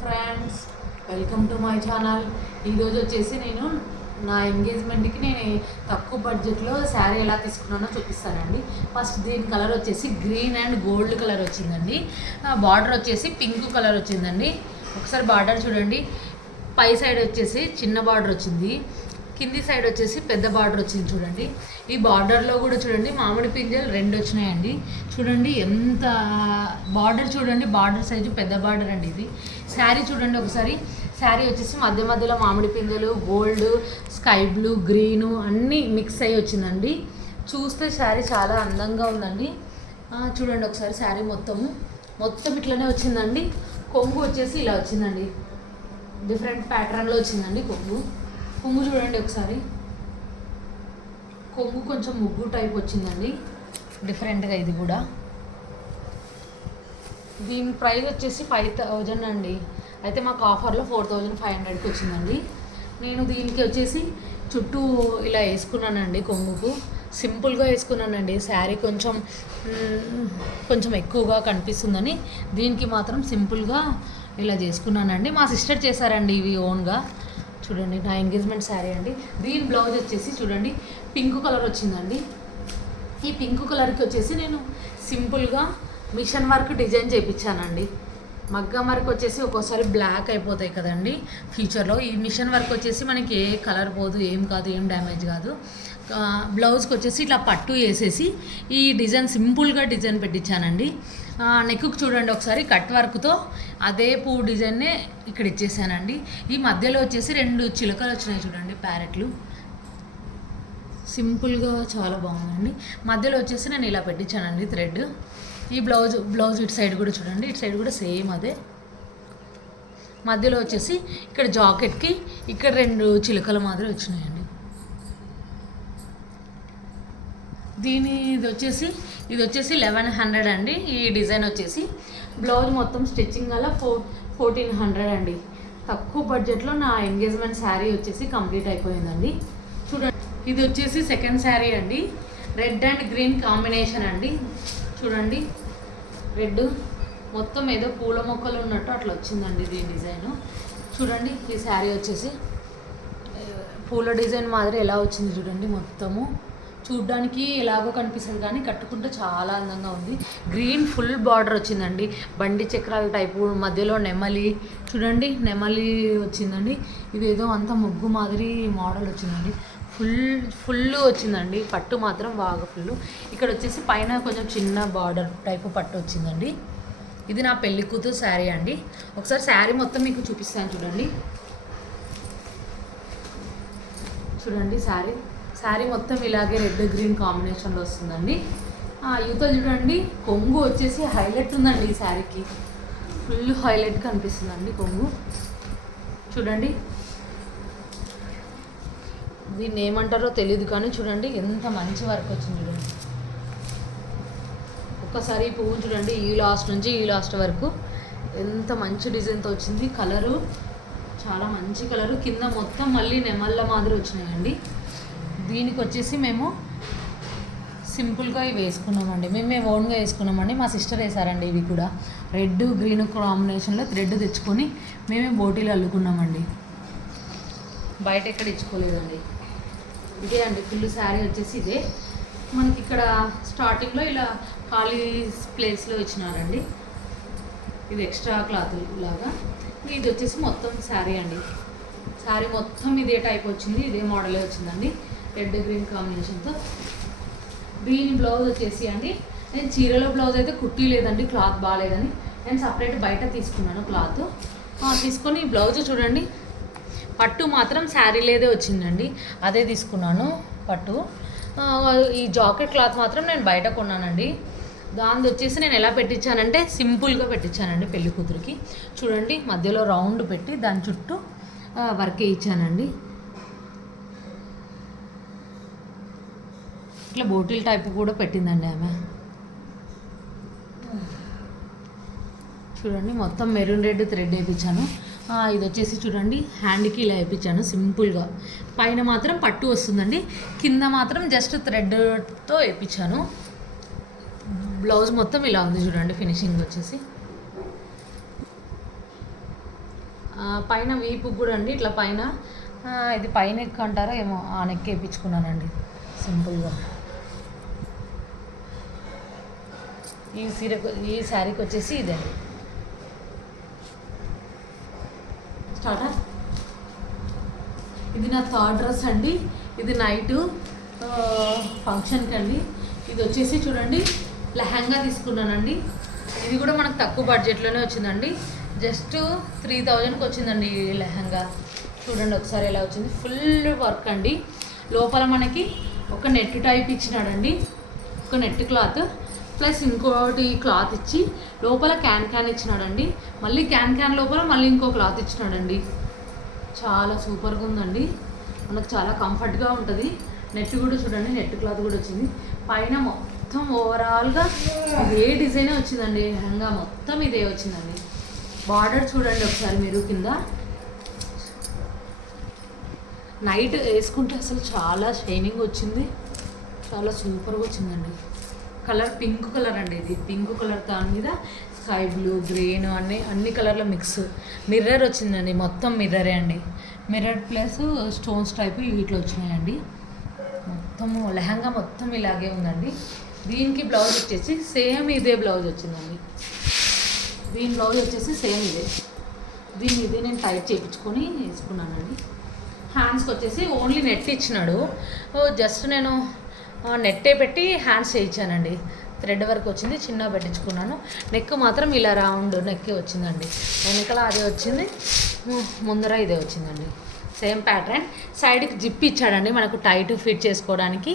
Friends, welcome to my channel. ఈరోజు వచ్చేసి నేను నా ఎంగేజ్మెంట్కి నేను తక్కువ బడ్జెట్లో శారీ ఎలా తీసుకున్నానో చూపిస్తానండి. ఫస్ట్ దీని కలర్ వచ్చేసి గ్రీన్ అండ్ గోల్డ్ కలర్ వచ్చిందండి. బార్డర్ వచ్చేసి పింక్ కలర్ వచ్చిందండి. ఒకసారి బార్డర్ చూడండి. పై సైడ్ వచ్చేసి చిన్న బార్డర్ వచ్చింది, కింది సైడ్ వచ్చేసి పెద్ద బార్డర్ వచ్చింది చూడండి. ఈ బార్డర్లో కూడా చూడండి మామిడి పింజలు 2 వచ్చినాయండి. చూడండి ఎంత బార్డర్ చూడండి, బార్డర్ సైజు పెద్ద బార్డర్ అండి ఇది. శారీ చూడండి ఒకసారి. శారీ వచ్చేసి మధ్య మధ్యలో మామిడి పింజలు, గోల్డ్, స్కై బ్లూ, గ్రీను అన్నీ మిక్స్ అయ్యి వచ్చిందండి. చూస్తే శారీ చాలా అందంగా ఉందండి. చూడండి ఒకసారి శారీ మొత్తం ఇట్లనే వచ్చిందండి. కొంగు వచ్చేసి ఇలా వచ్చిందండి, డిఫరెంట్ ప్యాటర్న్లో వచ్చిందండి కొంగు చూడండి ఒకసారి. కొంగు కొంచెం ముగ్గు టైప్ వచ్చిందండి, డిఫరెంట్గా. ఇది కూడా దీని ప్రైస్ వచ్చేసి 5,000 అండి. అయితే మాకు ఆఫర్లో 4,500కి వచ్చిందండి. నేను దీనికి వచ్చేసి చుట్టూ ఇలా వేసుకున్నానండి. కొంగుకు సింపుల్గా వేసుకున్నానండి. శారీ కొంచెం ఎక్కువగా కనిపిస్తుందని దీనికి మాత్రం సింపుల్గా ఇలా చేసుకున్నానండి. మా సిస్టర్ చేశారండి ఇవి ఓన్గా. చూడండి నా ఎంగేజ్మెంట్ శారీ అండి. దీని బ్లౌజ్ వచ్చేసి చూడండి పింక్ కలర్ వచ్చిందండి. ఈ పింక్ కలర్కి వచ్చేసి నేను సింపుల్గా మిషన్ వర్క్ డిజైన్ చేయించానండి. మగ్గం వర్క్ వచ్చేసి ఒక్కోసారి బ్లాక్ అయిపోతాయి కదండి ఫ్యూచర్లో. ఈ మిషన్ వర్క్ వచ్చేసి మనకి ఏ కలర్ పోదు, ఏం కాదు, ఏం డ్యామేజ్ కాదు. బ్లౌజ్కి వచ్చేసి ఇట్లా పట్టు వేసేసి ఈ డిజైన్ సింపుల్గా డిజైన్ పెట్టించానండి. నెక్కు చూడండి ఒకసారి కట్ వర్క్తో అదే పువ్వు డిజైన్నే ఇక్కడ ఇచ్చేసానండి. ఈ మధ్యలో వచ్చేసి 2 చిలకలు వచ్చినాయి చూడండి, ప్యారెట్లు. సింపుల్గా చాలా బాగుందండి. మధ్యలో వచ్చేసి నేను ఇలా పెట్టించానండి థ్రెడ్. ఈ బ్లౌజ్ ఇటు సైడ్ కూడా చూడండి, ఇటు సైడ్ కూడా సేమ్ అదే. మధ్యలో వచ్చేసి ఇక్కడ జాకెట్కి ఇక్కడ 2 చిలకల మాదిరి వచ్చినాయండి. ఇది వచ్చేసి 1100 అండి. ఈ డిజైన్ వచ్చేసి బ్లౌజ్ మొత్తం స్టిచ్చింగ్ అలా 1400 అండి. తక్కువ బడ్జెట్లో నా ఎంగేజ్మెంట్ శారీ వచ్చేసి కంప్లీట్ అయిపోయిందండి. చూడండి ఇది వచ్చేసి సెకండ్ శారీ అండి. రెడ్ అండ్ గ్రీన్ కాంబినేషన్ అండి. చూడండి రెడ్ మొత్తం ఏదో పూల మొక్కలు ఉన్నట్టు అట్లా వచ్చిందండి దీని డిజైను. చూడండి ఈ శారీ వచ్చేసి పూల డిజైన్ మాదిరి ఎలా వచ్చింది చూడండి. మొత్తము చూడ్డానికి ఎలాగో కనిపిస్తుంది కానీ కట్టుకుంటే చాలా అందంగా ఉంది. గ్రీన్ ఫుల్ బార్డర్ వచ్చిందండి, బండి చక్రాల టైపు. మధ్యలో నెమలి చూడండి, నెమలి వచ్చిందండి. ఇదేదో అంత ముగ్గు మాదిరి మోడల్ వచ్చిందండి. ఫుల్ వచ్చిందండి. పట్టు మాత్రం బాగా ఫుల్. ఇక్కడ వచ్చేసి పైన కొంచెం చిన్న బార్డర్ టైపు పట్టు వచ్చిందండి. ఇది నా పెళ్లి కూతురు శారీ అండి. ఒకసారి శారీ మొత్తం మీకు చూపిస్తాను చూడండి. చూడండి శారీ మొత్తం ఇలాగే రెడ్ గ్రీన్ కాంబినేషన్లో వస్తుందండి. యువతలు చూడండి కొంగు వచ్చేసి హైలైట్ ఉందండి. ఈ శారీకి ఫుల్ హైలైట్ కనిపిస్తుందండి కొంగు. చూడండి దీన్ని ఏమంటారో తెలియదు కానీ చూడండి ఎంత మంచి వర్క్ వచ్చింది చూడండి. ఒక్కసారి ఈ పువ్వు చూడండి, ఈ లాస్ట్ నుంచి ఈ లాస్ట్ వరకు ఎంత మంచి డిజైన్తో వచ్చింది. కలరు చాలా మంచి కలరు. కింద మొత్తం మళ్ళీ నెమళ్ళ మాదిరి వచ్చినాయండి. దీనికి వచ్చేసి మేము సింపుల్గా ఇవి వేసుకున్నామండి. మేము ఓన్గా వేసుకున్నామండి. మా సిస్టర్ వేసారండి. ఇవి కూడా రెడ్ గ్రీన్ కాంబినేషన్లో థ్రెడ్ తెచ్చుకొని మేమే బోటీలు అల్లుకున్నామండి. బయట ఎక్కడ ఇచ్చుకోలేదండి. ఇదే అండి ఫుల్ శారీ వచ్చేసి ఇదే. మనకి ఇక్కడ స్టార్టింగ్లో ఇలా ఖాళీ ప్లేస్లో ఇచ్చినారండి. ఇది ఎక్స్ట్రా క్లాత్ లాగా. ఇది వచ్చేసి మొత్తం శారీ అండి. శారీ మొత్తం ఇదే టైప్ వచ్చింది, ఇదే మోడలే వచ్చిందండి రెడ్ గ్రీన్ కాంబినేషన్తో. దీని బ్లౌజ్ వచ్చేసి అండి, నేను చీరలో బ్లౌజ్ అయితే కుట్టి లేదండి, క్లాత్ బాగాలేదని నేను సపరేట్ బయట తీసుకున్నాను క్లాత్. తీసుకొని బ్లౌజ్ చూడండి పట్టు మాత్రం శారీలేదే వచ్చిందండి, అదే తీసుకున్నాను పట్టు. ఈ జాకెట్ క్లాత్ మాత్రం నేను బయట కొన్నానండి. దాని వచ్చేసి నేను ఎలా పెట్టించానంటే సింపుల్గా పెట్టించానండి పెళ్లి కూతురికి. చూడండి మధ్యలో రౌండ్ పెట్టి దాని చుట్టూ వర్క్ వేయించానండి. ఇట్లా బోటిల్ టైప్ కూడా పెట్టిందండి ఆమె. చూడండి మొత్తం మెరూన్ రెడ్ థ్రెడ్ వేయించాను. ఇది వచ్చేసి చూడండి హ్యాండ్కి ఇలా వేయించాను సింపుల్గా. పైన మాత్రం పట్టు వస్తుందండి, కింద మాత్రం జస్ట్ థ్రెడ్తో వేయించాను. బ్లౌజ్ మొత్తం ఇలా ఉంది చూడండి. ఫినిషింగ్ వచ్చేసి పైన వీపు కూడా అండి ఇట్లా పైన ఇది పై నెక్ అంటారా ఏమో, ఆ నెక్ వేయించుకున్నానండి సింపుల్గా. ఈ శారీకి వచ్చేసి ఇదే స్టార్టా. ఇది నా థర్డ్ డ్రెస్ అండి. ఇది నైటు ఫంక్షన్కి అండి. ఇది వచ్చేసి చూడండి లెహంగా తీసుకున్నానండి. ఇది కూడా మనకు తక్కువ బడ్జెట్లోనే వచ్చిందండి. జస్ట్ 3000కి వచ్చిందండి ఈ లెహంగా. చూడండి ఒకసారి ఎలా వచ్చింది. ఫుల్ వర్క్ అండి. లోపల మనకి ఒక నెట్ టైప్ ఇచ్చినాడండి, ఒక నెట్ క్లాత్ ప్లస్ ఇంకోటి క్లాత్ ఇచ్చి లోపల క్యాన్ ఇచ్చినాడండి. మళ్ళీ క్యాన్ లోపల మళ్ళీ ఇంకో క్లాత్ ఇచ్చినాడండి. చాలా సూపర్గా ఉందండి. మనకు చాలా కంఫర్ట్గా ఉంటుంది. నెట్ కూడా చూడండి, నెట్ క్లాత్ కూడా వచ్చింది. పైన మొత్తం ఓవరాల్గా ఇదే డిజైనే వచ్చిందండి. లెహంగా మొత్తం ఇదే వచ్చిందండి. బార్డర్ చూడండి ఒకసారి మీరు కింద. నైట్ వేసుకుంటే అసలు చాలా షైనింగ్ వచ్చింది, చాలా సూపర్గా వచ్చిందండి. కలర్ పింక్ కలర్ అండి. ఇది పింక్ కలర్ దాని మీద స్కై బ్లూ, గ్రీన్ అన్ని కలర్ల మిక్స్. మిర్రర్ వచ్చిందండి, మొత్తం మిర్రరే అండి. మిర్రర్ ప్లస్ స్టోన్స్ టైపు వీటిలో వచ్చినాయండి. మొత్తము లెహంగా మొత్తం ఇలాగే ఉందండి. దీనికి బ్లౌజ్ వచ్చేసి సేమ్ ఇదే బ్లౌజ్ వచ్చిందండి. దీని బ్లౌజ్ వచ్చేసి సేమ్ ఇదే. ఇదే నేను టైట్ చేయించుకొని వేసుకున్నానండి. హ్యాండ్స్కి వచ్చేసి ఓన్లీ నెట్ ఇచ్చినాడు. జస్ట్ నేను నెట్టే పెట్టి హ్యాండ్స్ చేయించానండి. థ్రెడ్ వర్క్ వచ్చింది, చిన్న పెట్టించుకున్నాను. నెక్ మాత్రం ఇలా రౌండ్ నెక్కే వచ్చిందండి. వెనకాల అదే వచ్చింది, ముందర ఇదే వచ్చిందండి. Same pattern. సైడ్కి జిప్ ఇచ్చాడండి మనకు టైట్ ఫిట్ చేసుకోవడానికి.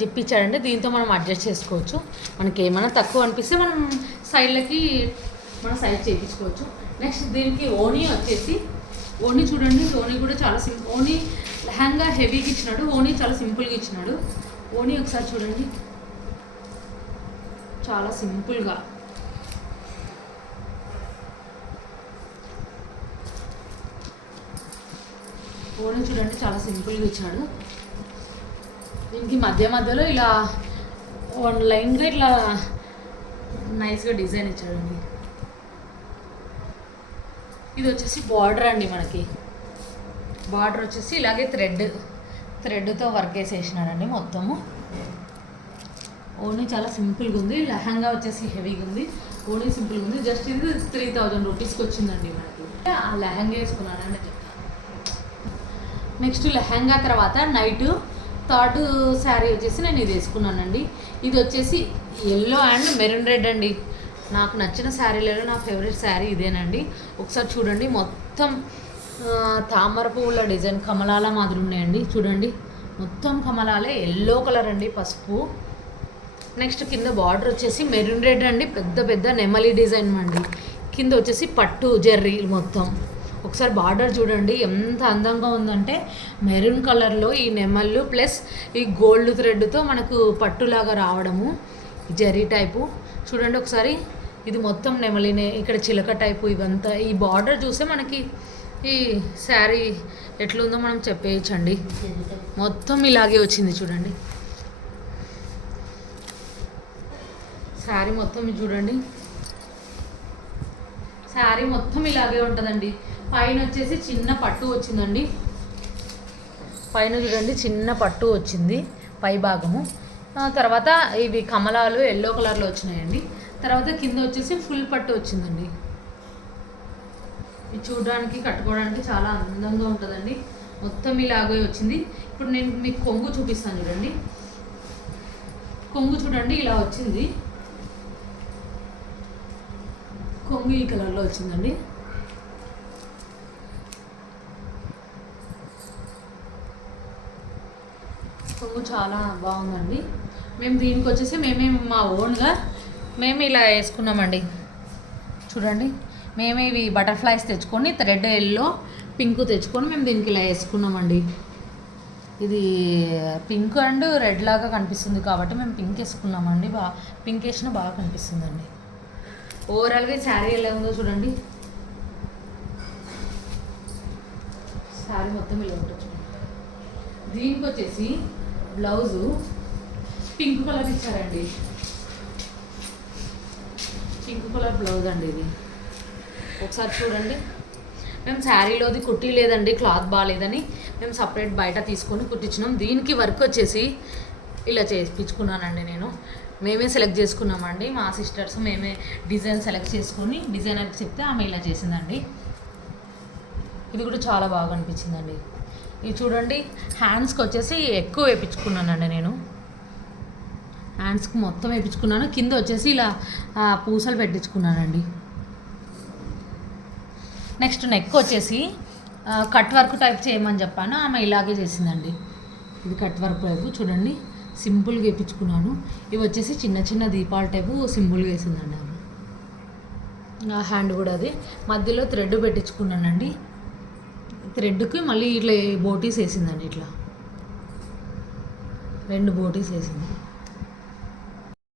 జిప్ ఇచ్చాడండి. దీంతో మనం అడ్జస్ట్ చేసుకోవచ్చు. మనకి ఏమైనా తక్కువ అనిపిస్తే మనం సైడ్లకి మనం సైడ్ చేయించుకోవచ్చు. నెక్స్ట్ దీనికి ఓనీ వచ్చేసి, ఓనీ చూడండి. ఓనీ కూడా చాలా ఓనీ లెహంగా హెవీగా ఇచ్చినాడు, ఓనీ చాలా సింపుల్గా ఇచ్చినాడు. ఓనీ ఒకసారి చూడండి, చాలా సింపుల్గా. ఓనీ చూడండి చాలా సింపుల్గా ఇచ్చాడు. దీనికి మధ్యలో ఇలా వన్ లైన్గా ఇట్లా నైస్గా డిజైన్ ఇచ్చాడండి. ఇది వచ్చేసి బార్డర్ అండి. మనకి బార్డర్ వచ్చేసి ఇలాగే థ్రెడ్తో వర్క్ వేసేసినాడండి మొత్తము. ఓనీ చాలా సింపుల్గా ఉంది. లెహంగా వచ్చేసి హెవీగా ఉంది, ఓనీ సింపుల్గా ఉంది. జస్ట్ ఇది 3000 రూపీస్కి వచ్చిందండి మనకి. ఆ లెహంగా వేసుకున్నానని చెప్తాను. నెక్స్ట్ లెహంగా తర్వాత నైట్ థర్డ్ శారీ వచ్చేసి నేను ఇది వేసుకున్నానండి. ఇది వచ్చేసి ఎల్లో అండ్ మెరూన్ రెడ్ అండి. నాకు నచ్చిన శారీలలో నా ఫేవరెట్ శారీ ఇదేనండి. ఒకసారి చూడండి, మొత్తం తామర పువ్వుల డిజైన్ కమలాల మాదిరి ఉన్నాయండి. చూడండి మొత్తం కమలాలే, ఎల్లో కలర్ అండి, పసుపు. నెక్స్ట్ కింద బార్డర్ వచ్చేసి మెరూన్ రెడ్ అండి, పెద్ద నెమలి డిజైన్ అండి. కింద వచ్చేసి పట్టు జెర్రీ మొత్తం. ఒకసారి బార్డర్ చూడండి ఎంత అందంగా ఉందంటే, మెరూన్ కలర్లో ఈ నెమళ్ళు ప్లస్ ఈ గోల్డ్ థ్రెడ్తో మనకు పట్టులాగా రావడము, జెర్రీ టైపు. చూడండి ఒకసారి, ఇది మొత్తం నెమలినే. ఇక్కడ చిలక టైపు ఇవంతా. ఈ బార్డర్ చూస్తే మనకి ఈ శారీ ఎట్లుందో మనం చెప్పేయచ్చండి. మొత్తం ఇలాగే వచ్చింది చూడండి. శారీ మొత్తం చూడండి, శారీ మొత్తం ఇలాగే ఉంటుందండి. పైన వచ్చేసి చిన్న పట్టు వచ్చిందండి. పైన చూడండి చిన్న పట్టు వచ్చింది పై భాగము. తర్వాత ఇవి కమలాలు ఎల్లో కలర్లో వచ్చినాయండి. తర్వాత కింద వచ్చేసి ఫుల్ పట్టు వచ్చిందండి. ఇది చూడడానికి కట్టుకోవడానికి చాలా అందంగా ఉంటుందండి. మొత్తం ఇలాగే వచ్చింది. ఇప్పుడు నేను మీకు కొంగు చూపిస్తాను చూడండి. కొంగు చూడండి ఇలా వచ్చింది. కొంగు ఈ కలర్లో వచ్చిందండి. కొంగు చాలా బాగుందండి. మేము దీనికి వచ్చేసి మా ఓన్గా ఇలా వేసుకున్నామండి. చూడండి, మేమే ఇవి బటర్ఫ్లైస్ తెచ్చుకొని థ్రెడ్ ఎల్లో పింక్ తెచ్చుకొని మేము దీనికి ఇలా వేసుకున్నామండి. ఇది పింక్ అండ్ రెడ్ లాగా కనిపిస్తుంది కాబట్టి మేము పింక్ వేసుకున్నామండి. పింక్ వేసినా బాగా కనిపిస్తుందండి. ఓవరాల్గా ఈ శారీ ఎలా ఉందో చూడండి. శారీ మొత్తం ఇలా ఉంటుంది. దీనికి వచ్చేసి బ్లౌజు పింక్ కలర్ ఇచ్చారండి. పింక్ కలర్ బ్లౌజ్ అండి ఇది. ఒకసారి చూడండి. మేము శారీలోది కుట్టి లేదండి, క్లాత్ బాగాలేదని మేము సపరేట్ బయట తీసుకొని కుట్టించినాం. దీనికి వర్క్ వచ్చేసి ఇలా చేయించుకున్నానండి నేను. మేమే సెలెక్ట్ చేసుకున్నామండి, మా సిస్టర్స్ మేమే డిజైన్ సెలెక్ట్ చేసుకొని డిజైనర్కి చెప్తే ఆమె ఇలా చేసిందండి. ఇది కూడా చాలా బాగా అనిపించిందండి. ఇది చూడండి, హ్యాండ్స్కి వచ్చేసి ఎక్కువ వేయించుకున్నానండి నేను. హ్యాండ్స్కి మొత్తం వేయించుకున్నాను. కింద వచ్చేసి ఇలా పూసలు పెట్టించుకున్నానండి. నెక్స్ట్ నెక్ వచ్చేసి కట్ వర్క్ టైప్ చేయమని చెప్పాను, ఆమె ఇలాగే చేసిందండి. ఇది కట్ వర్క్ టైపు చూడండి, సింపుల్గా వేయించుకున్నాను. ఇవి వచ్చేసి చిన్న చిన్న దీపాల టైపు సింపుల్గా వేసిందండి ఆమె. నా హ్యాండ్ కూడా అది మధ్యలో థ్రెడ్ పెట్టించుకున్నానండి. థ్రెడ్కి మళ్ళీ ఇట్లా బోటీస్ వేసిందండి, ఇట్లా 2 బోటీస్ వేసింది.